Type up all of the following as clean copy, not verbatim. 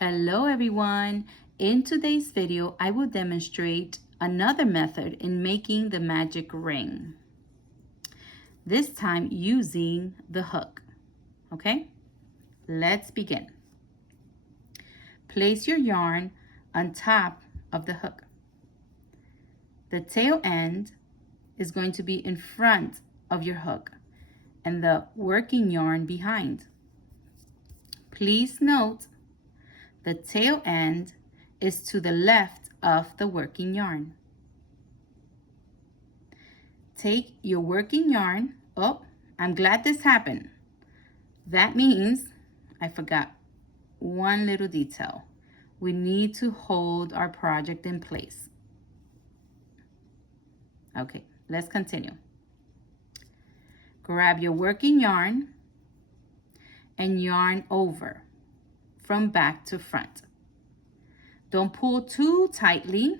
Hello everyone. In today's video, I will demonstrate another method in making the magic ring. This time using the hook. Okay, let's begin. Place your yarn on top of the hook. The tail end is going to be in front of your hook and the working yarn behind. Please note the tail end is to the left of the working yarn. Take your working yarn. Oh, I'm glad this happened. That means I forgot one little detail. We need to hold our project in place. Okay, let's continue. Grab your working yarn and yarn over from back to front. Don't pull too tightly,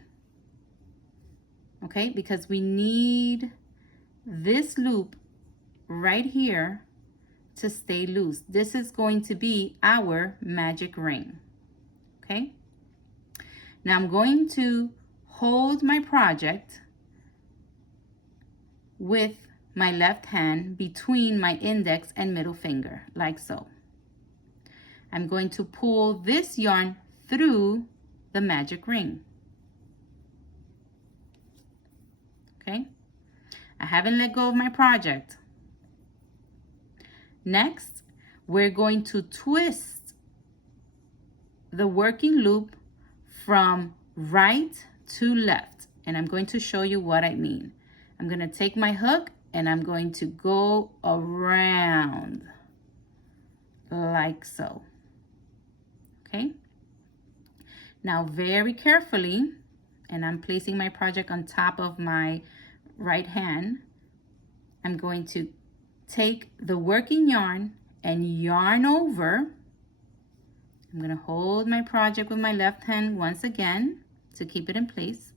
okay, because we need this loop right here to stay loose. This is going to be our magic ring, okay? Now I'm going to hold my project with my left hand between my index and middle finger, like so. I'm going to pull this yarn through the magic ring. Okay, I haven't let go of my project. Next, we're going to twist the working loop from right to left, and I'm going to show you what I mean. I'm going to take my hook and I'm going to go around like so. Okay, now very carefully, and I'm placing my project on top of my right hand, I'm going to take the working yarn and yarn over. I'm going to hold my project with my left hand once again to keep it in place.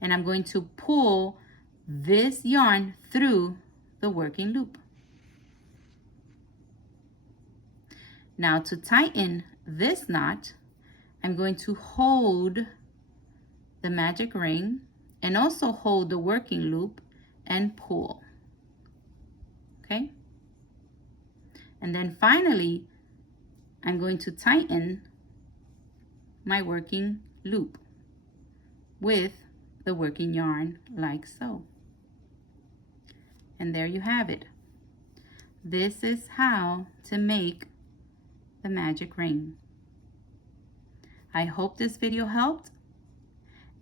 And I'm going to pull this yarn through the working loop. Now to tighten this knot, I'm going to hold the magic ring and also hold the working loop and pull. Okay? And then finally, I'm going to tighten my working loop with the working yarn like so. And there you have it. This is how to make the magic ring. I hope this video helped,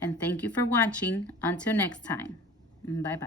and thank you for watching. Until next time, bye-bye.